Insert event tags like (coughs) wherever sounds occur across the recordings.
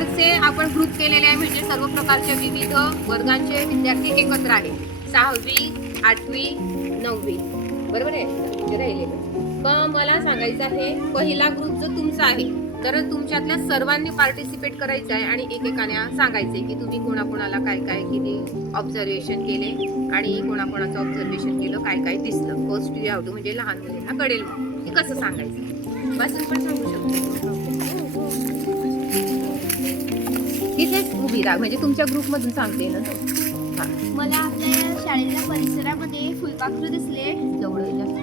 प्रकारचे आपण ग्रुप केलेले आहे. म्हणजे सर्व प्रकारचे विविध वर्गांचे विद्यार्थी एकत्र आहे सहावी आठवी नववी. बरोबर आहे? राहिले पण मला सांगायचं आहे पहिला ग्रुप जो तुमचा आहे तर तुमच्यातल्या सर्वांनी पार्टिसिपेट करायचं आहे आणि एकेकाने आहे की तुम्ही कोणाकोणाला काय काय केले ऑब्झर्वेशन केले आणि कोणाकोणाचं ऑब्झर्वेशन केलं काय काय दिसलं. फर्स्ट यू हॅव टू म्हणजे लहान मुलींना कळेल मग की कसं सांगायचं? वाचून पण सांगू शकतो. तिथेच उभी राहा. म्हणजे तुमच्या ग्रुपमधून सांगते ना तो. हा. मला आपल्या शाळेच्या परिसरामध्ये फुलपाखरू दिसले. जवळ जास्त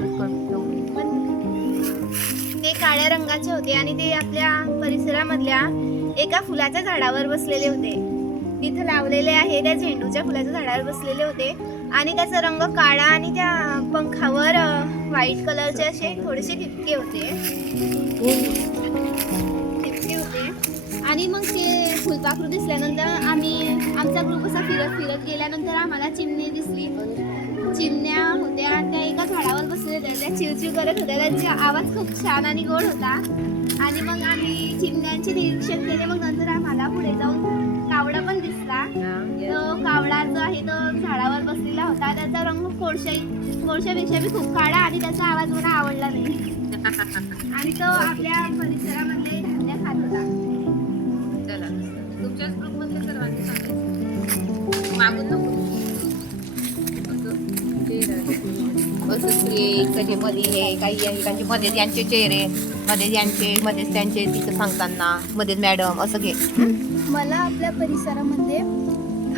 ते काळ्या रंगाचे होते आणि ते आपल्या परिसरामधल्या एका फुलाच्या झाडावर बसलेले होते. तिथं लावलेले आहे त्या झेंडूच्या फुलाच्या झाडावर बसलेले होते. आणि त्याचा रंग काळा आणि त्या पंखावर व्हाईट कलरचे असे थोडेसे ठिपके होते. ठिपके होते आणि मग ते फुलपाखरू दिसल्यानंतर आम्ही आमचा ग्रुप असा फिरत फिरत गेल्यानंतर आम्हाला चिमणी दिसली. चिमण्या होत्या त्या एका झाडावर बसलेल्या होत्या. त्या चिवचिव करत होत्या. त्यांचा आवाज खूप छान आणि गोड होता. आणि मग आम्ही चिमण्यांचे निरीक्षण केले. मग नंतर आम्हाला पुढे जाऊन कावडा पण दिसला. तो कावडा जो आहे तो झाडावर बसलेला होता. त्याचा रंग कोळशा कोळशापेक्षा बी खूप काळा आणि त्याचा आवाज मला आवडला नाही. (laughs) आणि तो आपल्या परिसरामधले मागून एकाचे मध्ये हे काही एकांचे मध्ये यांचे चेहरे मध्ये यांचे मध्येच त्यांचे तिथं सांगताना मध्ये मॅडम असं घे. मला आपल्या परिसरामध्ये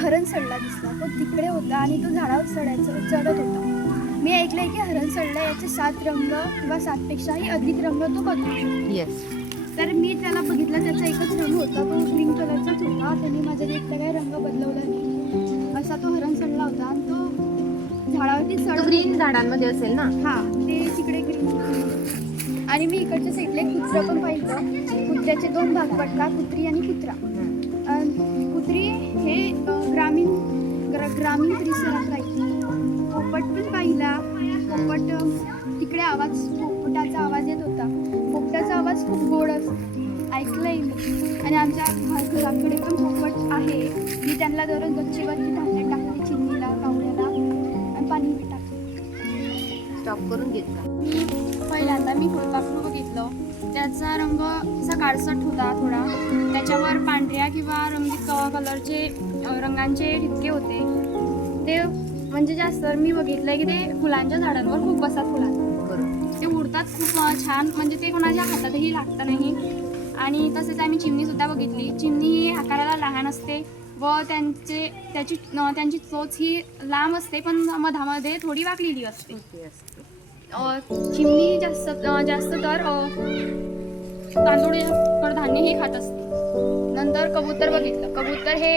हरण सडला दिसला. तो तिकडे होता आणि तो झाडावर चढायचं चढत होता. मी ऐकलंय की हरण सडला याचे सात रंग किंवा सातपेक्षाही अधिक रंग तो बदलू येस तर मी त्याला बघितला त्याचा एकच रंग होता तो ग्रीन कलरचाच होता. त्याने माझा एकटा काही रंग बदलवला नाही. असा तो हरण सडला होता. आणि तो झाडावरती तो चढत ग्रीन झाडांमध्ये असेल ना? हा ते तिकडे ग्रीन आणि मी इकडच्या साईडला एक कुत्रं पण पाहिलं. कुत्र्याचे दोन भाग पडला कुत्री आणि कुत्रा. कुत्री हे ग्रामीण ग्रा ग्रामीण परिसरात राहते पोपट पण पाहिला. पोपट तिकडे आवाज पोपटाचा आवाज येत होता. पोपटाचा आवाज खूप गोड असतो. ऐकलंय मी. आणि आमच्या घराकडे पण पोपट आहे. मी त्यांना दररोज गच्चीवरती स्टॉप करून घेतला. मी पहिल्यांदा मी फुलपाखरू बघितलं त्याचा रंग असा काळसट होता थोडा. त्याच्यावर पांढऱ्या किंवा रंगीत क- कलरचे रंगांचे ठिपके होते. ते म्हणजे जास्त मी बघितलंय की ते फुलांच्या झाडांवर खूप बसतात फुलांना बरोबर. ते उडतात खूप छान. म्हणजे ते कोणाच्या हातातही लागतं नाही. आणि तसेच आम्ही चिमणीसुद्धा बघितली. चिमणी ही आकाराला लहान असते. व त्यांचे त्याची त्यांची चोच ही लांब असते पण मधामध्ये थोडी वाकलेली असते. चिमणी जास्त जास्त तर तांदूळ कडधान्य हे खात असते. नंतर कबूतर बघितलं. कबूतर हे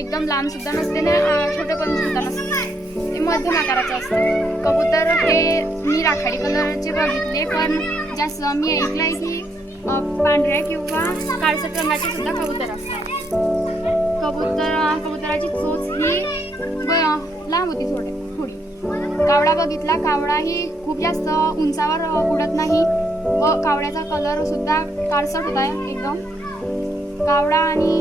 एकदम लांब सुद्धा नसते ना छोटं पण सुद्धा नसते. ते मध्यम आकाराचं असतं. कबूतर हे मी राखाडी कलरचे बघितले पण जास्त मी ऐकलंय की पांढऱ्या किंवा काळसट रंगाचे सुद्धा कबूतर असतात. कबूतर कबुतराची चोच ही ब- लांब होती थोडी थोडी. कावडा बघितला कावडा ही खूप जास्त उंचावर उडत नाही. व कावड्याचा कलर सुद्धा काळसट होता एकदम. कावडा आणि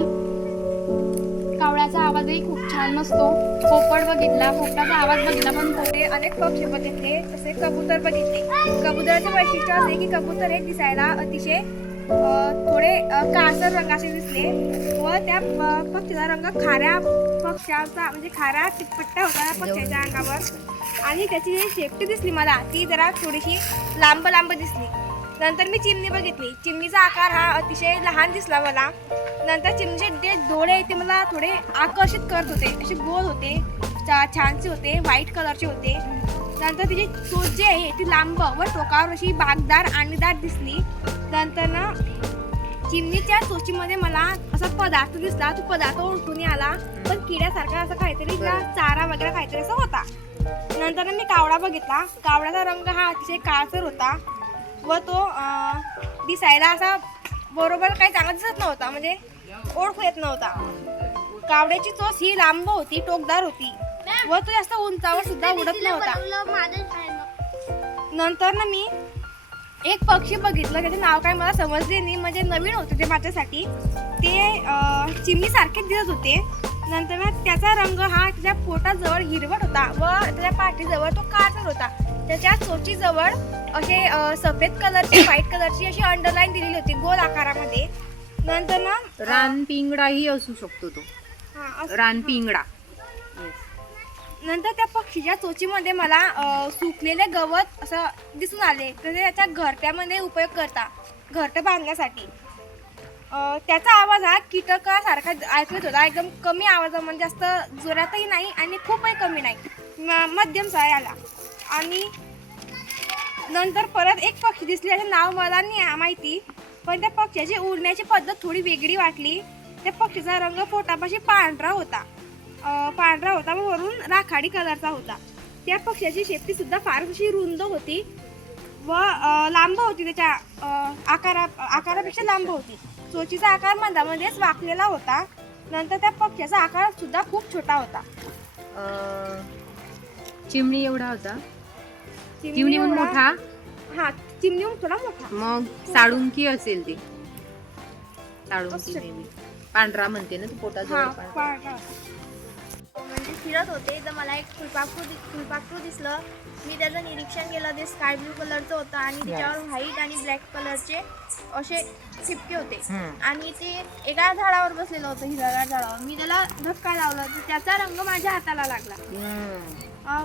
कावड्याचा आवाजही खूप छान नसतो. पोपट बघितला पोपटाचा आवाज बघितला पण ते अनेक पक्षी बघितले तसे कबूतर बघितले. कबुतराचे वैशिष्ट्य असे की कबूतर हे दिसायला अतिशय थोडे काळसर रंगाचे दिसले व त्या पक्षीचा रंग खाऱ्या पक्ष्याचा म्हणजे खाऱ्या चिटपट्टा होता पक्ष्याच्या अंगावर. आणि त्याची जी शेपटी दिसली मला ती जरा थोडीशी लांब लांब दिसली. नंतर मी चिमणी बघितली. चिमणीचा आकार हा अतिशय लहान दिसला मला. नंतर चिमणीचे जे डोळे ते मला थोडे आकर्षित करत होते. असे गोल होते छानसे होते व्हाईट कलरचे होते. नंतर तिची चोच जी आहे ती लांब व टोकावर अशी बागदार आणीदार दिसली. नंतर ना चिमणीच्या चोचीमध्ये मला असा पदार्थ दिसला तो पदार्थ ओळखून आला. पण किड्यासारखा असा काहीतरी चारा वगैरे काहीतरी असा होता. नंतर मी कावडा बघितला. कावड्याचा रंग हा अतिशय काळसर होता व तो दिसायला असा बरोबर काही चांगला दिसत नव्हता. म्हणजे ओळखू येत नव्हता. कावड्याची चोच ही लांब होती टोकदार होती. व तो जास्त उंचावर सुद्धा उडत नव्हता. नंतर ना मी एक पक्षी बघितलं त्याचे नाव काय मला समजले नाही. म्हणजे नवीन होते ते माझ्यासाठी. ते चिमणीसारखेच दिसत होते. नंतर ना त्याचा रंग हा त्याच्या पोटाजवळ हिरवट होता व त्याच्या पाठीजवळ तो काळसर होता. त्याच्या चोचीजवळ असे सफेद कलरची व्हाईट कलरची अशी अंडरलाईन दिलेली होती गोल आकारामध्ये. नंतर ना रानपिंगडाही असू शकतो तो. हा, रानपिंगडा. नंतर त्या पक्षीच्या चोचीमध्ये मला सुकलेले गवत असं दिसून आले. तर ते त्याच्या घरट्यामध्ये उपयोग करता घरटं बांधण्यासाठी. त्याचा आवाज हा कीटकासारखा ऐकू येत होता. एकदम कमी आवाजामध्ये म्हणजे जास्त जोरातही नाही आणि खूपही कमी नाही. म- मध्यम साय आला आणि नंतर परत एक पक्षी दिसले त्याचं नाव मला नाही माहिती पण त्या पक्ष्याची उडण्याची पद्धत थोडी वेगळी वाटली. त्या पक्षीचा रंग पोटापाशी पांढरा होता. पांढरा होता व वरून राखाडी कलरचा होता. त्या पक्ष्याची शेपटी सुद्धा फार अशी रुंद होती व लांब होती त्याच्या आकारा आकारापेक्षा लांब होती. चोचीचा आकार मधामध्येच वाकलेला होता. नंतर त्या पक्ष्याचा आकार सुद्धा खूप छोटा होता. चिमणी एवढा होता. चिमणी मोठा? हा चिमणी थोडा मोठा. मग साळुंकी असेल ते. नेहमी. पांढरा म्हणते ना तू पोटाजवळ पांढरा. म्हणजे फिरत होते तर मला एक फुलपाखरू दि- फुलपाखरू दिसलं. मी त्याचं निरीक्षण केलं ते स्काय ब्लू कलरचं होतं आणि त्याच्यावर व्हाईट आणि ब्लॅक कलरचे असे ठिपके होते. आणि ते एका झाडावर बसलेलं होतं हिरव्यागार झाडावर. मी त्याला धक्का लावला तर त्याचा रंग माझ्या हाताला लागला.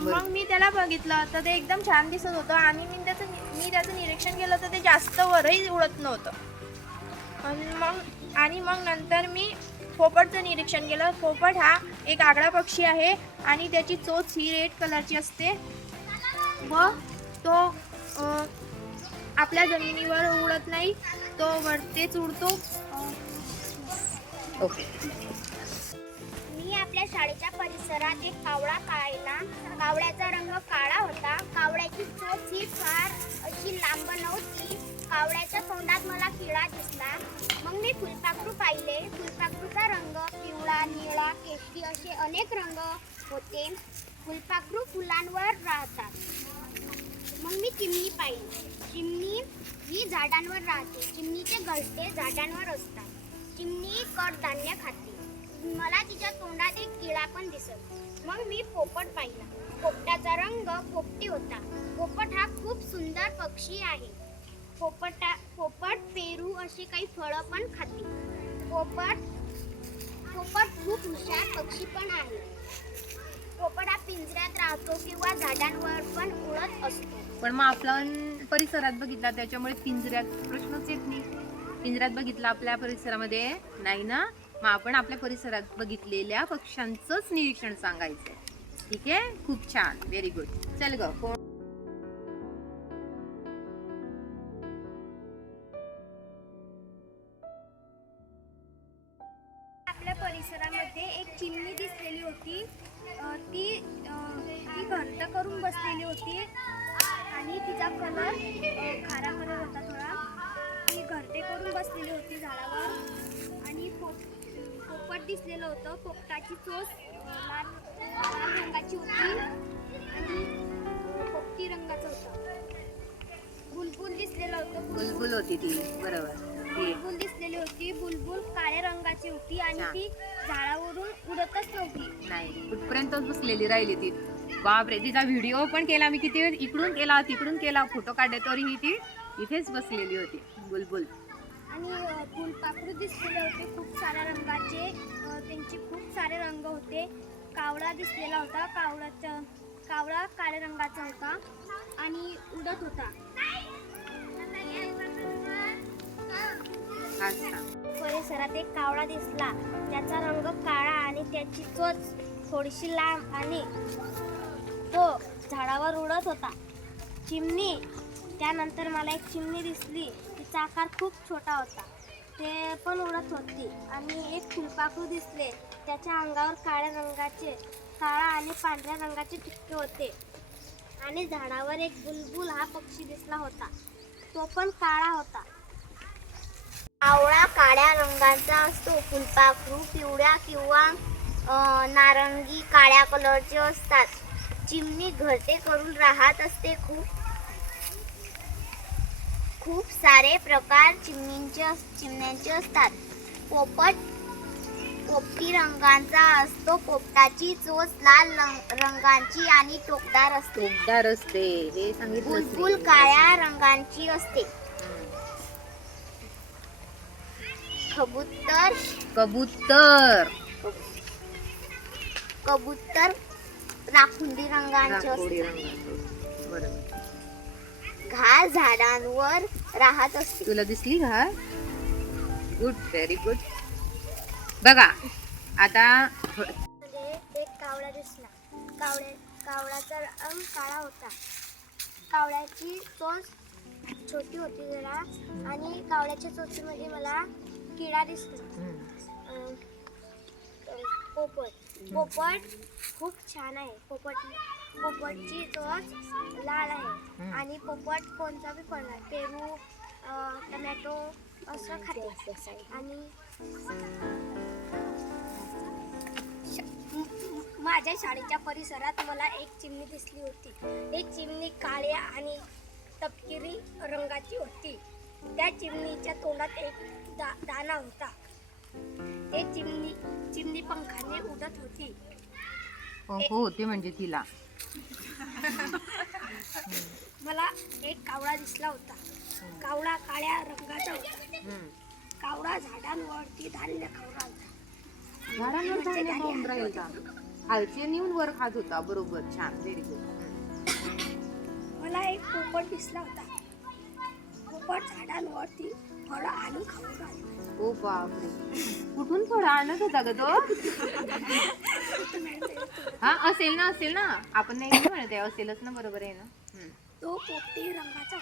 मग मी त्याला बघितलं तर ते एकदम छान दिसत होतं आणि मी त्याचं मी त्याचं निरीक्षण केलं तर ते जास्त वरही उडत नव्हतं. आणि मग आणि मग नंतर मी पोपटचं निरीक्षण केलं. पोपट हा एक आगळा पक्षी आहे आणि त्याची चोच ही रेड कलरची असते. व तो आपल्या जमिनीवर उडत नाही. तो वरतीच उडतो. ओके. मी आपल्या शाळेच्या परिसरात एक कावळा पाहिला. कावळ्याचा रंग काळा होता. कावळ्याची चोच ही फार अशी लांब नव्हती. कावळ्याच्या तोंडात मला किडा दिसला. मग मी फुलपाखरू पाहिले. फुलपाखरूचा रंग पिवळा निळा केशरी असे अनेक रंग होते. फुलपाखरू फुलांवर राहतात. मग मी चिमणी पाहिली. चिमणी ही झाडांवर राहते. चिमणीचे घरटे झाडांवर असतात. चिमणी कडधान्य खाते. मला तिच्या तोंडात एक किळा पण दिसत. मग मी पोपट पाहिला. पोपटाचा रंग पोपटी होता. पोपट हा खूप सुंदर पक्षी आहे. पोपटा पोपट पेरू अशी काही फळं पण खाते. पोपट पोपट खूप हुशार पक्षी पण आहे. पोपट हा पिंजऱ्यात राहतो किंवा झाडांवर पण उडत असतो. पण मग आपण परिसरात बघितला त्याच्यामुळे पिंजऱ्यात प्रश्नच येत नाही. पिंजऱ्यात बघितला आपल्या परिसरामध्ये नाही ना? मग आपण आपल्या परिसरात बघितलेल्या पक्ष्यांचंच निरीक्षण सांगायचं ठीक आहे? खूप छान. व्हेरी गुड चल ग कोण परिसरामध्ये एक चिमणी दिसलेली होती. ती ती घरट करून बसलेली होती. आणि तिचा कलर खारा कलर होता थोडा. ती घरटे करून बसलेली होती झाडावर. आणि पोप पोपट दिसलेलं होतं. पोपटाची चोच लाल लाल रंगाची होती. आणि पोपटी रंगाचं होतं. बुलबुल दिसलेलं होतं. बुलबुल होती ती बरोबर. बुलबुल दिसलेली होती. बुलबुल काळ्या रंगाची होती आणि. ती झाडावरून उडतच नव्हती नाही कुठपर्यंतच बसलेली राहिली ती बापरे तिचा व्हिडिओ पण केला मी किती वेळ इकडून केला तिकडून केला फोटो काढले तरीही ती इथेच बसलेली होती बुलबुल आणि फुलपाखरू दिसलेले होते खूप साऱ्या रंगाचे त्यांचे खूप सारे रंग होते कावळा दिसलेला होता कावळाचा कावळा काळ्या रंगाचा होता आणि उडत होता हा. परिसरात एक कावळा दिसला. त्याचा रंग काळा आणि त्याची चोच थोडीशी लांब आणि तो झाडावर उडत होता. चिमणी त्यानंतर मला एक चिमणी दिसली. तिचा आकार खूप छोटा होता. ते पण उडत होती. आणि एक फुलपाखरू दिसले. त्याच्या अंगावर काळ्या रंगाचे काळा आणि पांढऱ्या रंगाचे ठिपके होते. आणि झाडावर एक बुलबुल हा पक्षी दिसला होता. तो पण काळा होता. आवळा काळ्या रंगाचा असतो. फुलपाखरू पिवळ्या किंवा नारंगी काळ्या कलरचे असतात. चिमणी घरटे करून राहत असते. खूप खूप सारे प्रकार चिमणींचे चिमण्यांचे असतात. पोपट पोपटी रंगाचा असतो. पोपटाची चोच लाल रंग- रंगाची आणि टोकदार असते. टोकदार असते. हे सांगितलं बुलबुल काळ्या रंगाची असते. कबूतर. कबूतर. कबूतर राखुंडी रंगाचे राखोडी असते रंगाचं बरोबर घास झाडांवर राहत असते. तुला दिसली का गुड व्हेरी गुड बघा आता एक कावळा दिसला. कावळ्या कावळ्याचा रंग काळा होता. कावळ्याची चोच छोटी होती जरा. आणि कावळ्याच्या चोचीमध्ये मला किडा. अं, अं, पोपट. पोपट खूप छान आहे. पोपट पोपटची चोच लाल आहे. आणि पोपट कोणता बी फळ आहे पेरू अं, टमॅटो असं खाते. आणि म- माझ्या शाळेच्या परिसरात मला एक चिमणी दिसली होती. एक चिमणी काळ्या आणि तपकिरी रंगाची होती. त्या चिमणीच्या तोंडात एक दा दाना होता. ते चिमणी चिमणी पंखाने उडत होती. हो हो ते म्हणजे तिला. (laughs) मला एक कावळा दिसला होता. कावळा काळ्या रंगाचा होता. कावळा झाडांवरती धान्य खाऊ होता. झाडांवर धान्य खाऊन राहिला खालचे नेऊन वर खात होता. बरोबर छान व्हेरी गुड मला एक पोपट दिसला होता. पोपट झाडांवरती फळं आणि खाऊ राहिला ओ बापरे. कुठून फळ आणत होता ग तो? (laughs) हा असेल ना असेल ना. आपण नाही म्हणत आहे असेलच ना बरोबर आहे ना. हम्म. तो पोपटी रंगाचा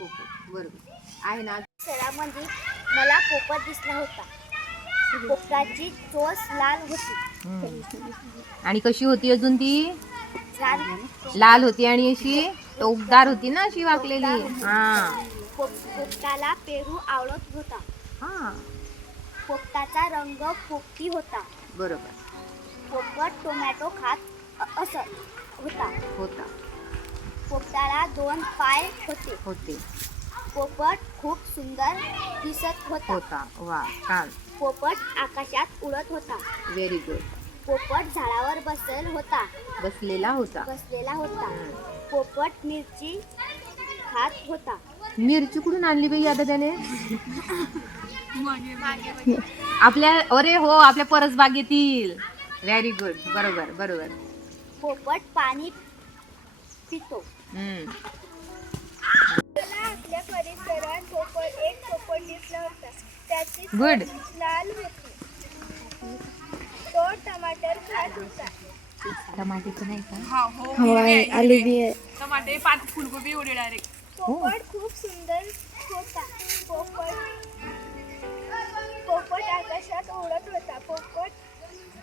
होता. बरोबर. आहे ना. सरामध्ये मला पोपट दिसला होता. पोपटाची चोच लाल होती. आणि कशी होती अजून ती? लाल होती आणि अशी टोकदार होती ना अशी वाकलेली. हा. पोप- पोपटाला पेरू आवडत होता. हा. पोपटाचा रंग पोपटी होता. बरोबर. पोपट टोमॅटो खात अ- असत होता. होता. पोपटाला दोन पाय होते. होते. पोपट खूप सुंदर दिसत होता. होता. वा छान. पोपट आकाशात उडत होता. व्हेरी गुड पोपट झाडावर बसेल होता. बसलेला होता. बसलेला होता. पोपट मिरची खात होता. मिरची कुठून आणली बाई आता त्याने आपल्या अरे हो आपल्या परसबागेतील व्हेरी गुड बरोबर बरोबर. पोपट पाणी पितो. हम्म. मला आपल्या परिसरात पोपट एक पोपट दिसला होता. त्याची Good. लाल होती. तो टमाटर खात होता टमाटेचं नाही का टमाटे पाच फुलगोबी एवढे डायरेक्ट पोपट खूप सुंदर होता पोपट पोपट आकाशात उडत होता पोपट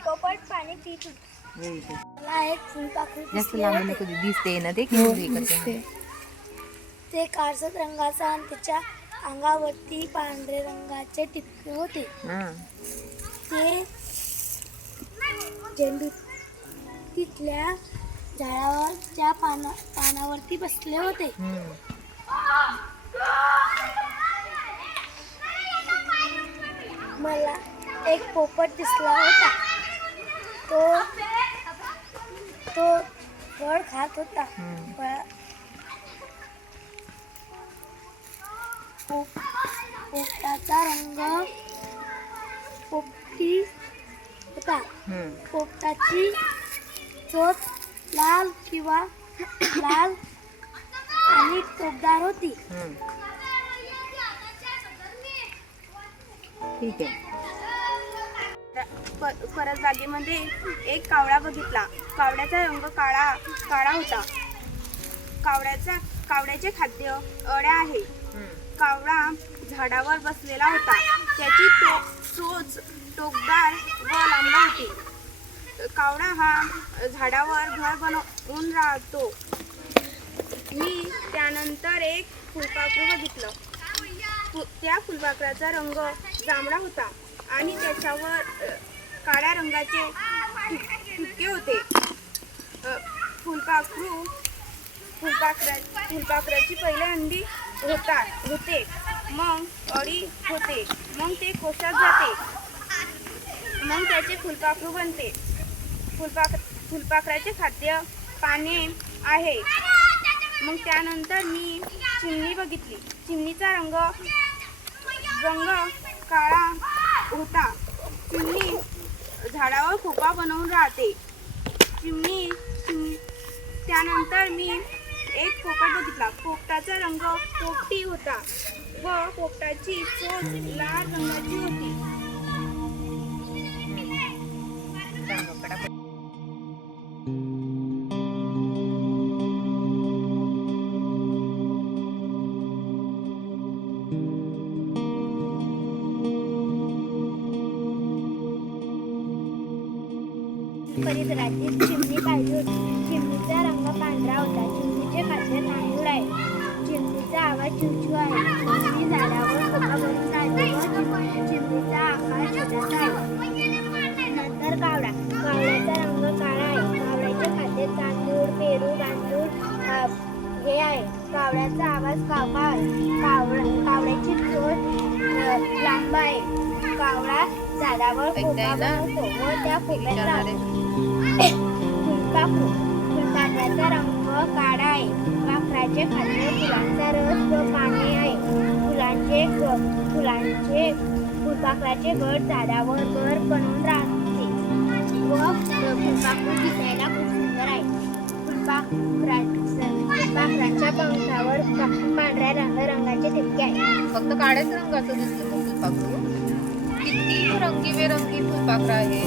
पोपट पाणी पित होता Very good. मला एक फुलपाखरू जास्त लांब. नको. दिसते ना ते किती हे करते. ते काळसट रंगाचा आणि त्याच्या अंगावरती पांढरे रंगाचे टिपके होते हा. ते झेंडू तिथल्या झाडावरच्या पाना पानावरती बसले होते. मला एक पोपट दिसला होता. तो तो फळ खात होता. पोपटाचा रंग पोपटी होता. पोपटाची चोच लाल किंवा (coughs) लाल आणि टोकदार होती. ठीक आहे. प- परसबागेमध्ये एक कावळा बघितला. कावळ्याचा रंग काळा काळा होता. कावळ्याचा कावळ्याचे खाद्य अळ्या आहे. कावळा झाडावर बसलेला होता. त्याची चोच टोकदार व लांब होती. कावळा हा झाडावर घर बनवून राहतो. मी त्यानंतर एक फुलपाखरू बघितलं. फु त्या फुलपाखराचा रंग जांभळा होता आणि त्याच्यावर काळ्या रंगाचे ठिप- ठिपके होते. फुलपाखरू फुलपाखरा फुलपाखराची पहिले अंडी होता होते. मग अळी होते. मग ते कोशात जाते. मग त्याचे फुलपाखरू बनते. फुलपाख फुलपाखराचे खाद्य पाने आहे. मग त्यानंतर मी चिमणी बघितली. चिमणीचा रंग रंग काळा होता. चिमणी झाडावर खोपा बनवून राहते. चिमणी चिमणी. त्यानंतर मी एक पोपट बघितला. पोपटाचा रंग पोपटी होता व पोपटाची चोच लाल रंगाची होती. परिसरातील चिमणी पाहिली होती. चिमणीचा रंग पांढरा होता. चिमणीचे खाद्य तांदूळ आहे चिमणीचा आवाज चिवचिव आहे. चिमणी झाडावर खोपा भरून राहते व चिम- चिमणीचा आकार छोटासा आहे. नंतर कावळा. कावळ्याचा रंग काळा आहे. कावळ्याचे खाद्य तांदूळ पेरू तांदूळ हे आहे. कावळ्याचा आवाज कावका आहे. कावळा कावळ्याची चोच लांब आहे. कावळा झाडावर ना? बनवतो. व त्या राहतो आहे. फुलपाखरू फुलपाखराचा रंग काळा आहे. पाखराचे खाल्ले फुलांचा रस व पाने आहे फुलांचे फुलांचे फुलपाखराचे गट झाडावर घर बनून राहते. व फुलपाखरू दिसायला खूप सुंदर आहे फुलपाखरा फुलपाखराच्या पंखावर पांढऱ्या रंग रंगाचे ठिपके आहे फक्त काळ्याच रंगाचं दिसतं फुलपाखरू? किती रंगीबेरंगी फुलपाखरं आहे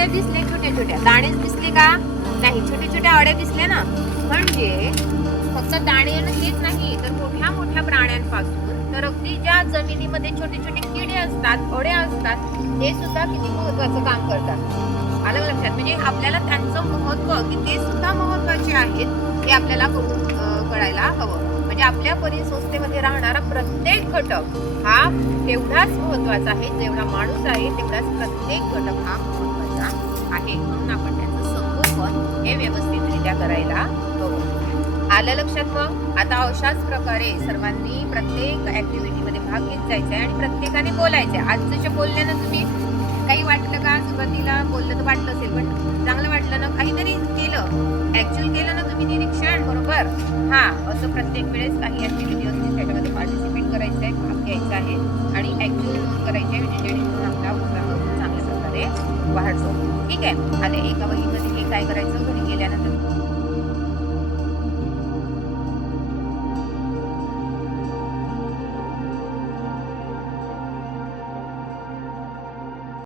ते दिसले छोट्या छोट्या दाणेच दिसले का? नाही छोटे छोट्या अड्या दिसल्या ना. म्हणजे फक्त दाणे आणि तेच नाही तर मोठ्या मोठ्या प्राण्यांपासून तर अगदी ज्या जमिनीमध्ये छोटे छोटे किडे असतात अड्या असतात ते सुद्धा किती महत्वाचं काम करतात. आलं लक्षात? म्हणजे आपल्याला त्यांचं महत्त्व की ते सुद्धा महत्त्वाचे आहेत हे आपल्याला कळून कळायला हवं. म्हणजे आपल्या परिसंस्थेमध्ये राहणारा प्रत्येक घटक हा तेवढाच महत्त्वाचा आहे जेवढा माणूस आहे तेवढाच प्रत्येक घटक हा महत्त्वाचा आहे म्हणून आपण त्याचं संगोपन हे व्यवस्थितरित्या करायला हवं. आलं लक्षात मग? आता अशाच प्रकारे सर्वांनी प्रत्येक ऍक्टिव्हिटीमध्ये भाग घेत जायचा आहे आणि प्रत्येकाने बोलायचं आहे आजचं जे बोलण्यानं तुम्ही काही वाटलं का? सुरुवातीला बोललं तर वाटलं असेल पण चांगलं वाटलं ना? काहीतरी केलं. ऍक्च्युअल केलं ना तुम्ही निरीक्षण बरोबर? हां असं प्रत्येक वेळेस काही ऍक्टिव्हिटी असतील त्याच्यामध्ये पार्टिसिपेट करायचं आहे भाग घ्यायचा आहे. आणि ऍक्च्युअल करायचं आहे म्हणजे जेणेकरून आपला उत्साह चांगल्या प्रकारे वाढतो. ठीक आहे. आता एका वहीमध्ये हे काय करायचं? घरी गेल्यानंतर